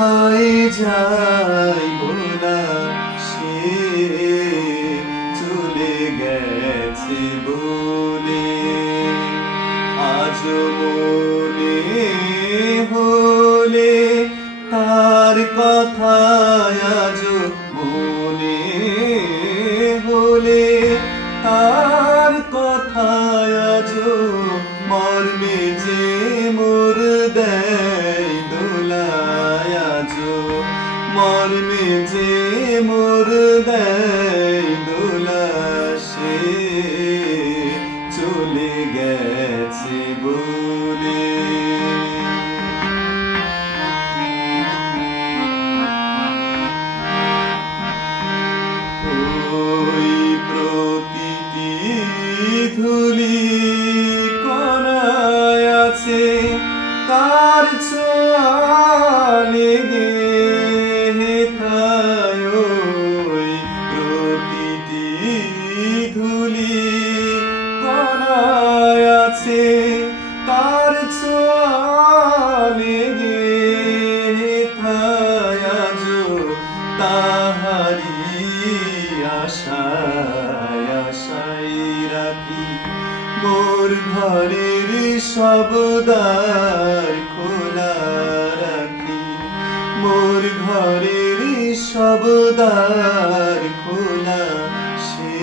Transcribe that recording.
কোথায় যাই ভোলা, সে চলে গেছে বলে। আজ মনে হলে তার কথা, আজ মনে হলে তার কথা, আজ মর্মে যে মোর দেয় দোলা, আজ মর্মে যে মোর দেয় দোলা, সে চলে গেছে বলে। ওই প্রতিটি ধুলি কণায় আছে তার ছোঁয়া লেগে, হেথায় ওই প্রতিটি ধুলি কণায় আছে তার ছোঁয়া লেগে, হেথায় আজ তাহারি আশায় আশায় রাখি মোর ঘরের সব দ্বার খোলা রাখি, মোর ঘরের সব দ্বার খোলা, সে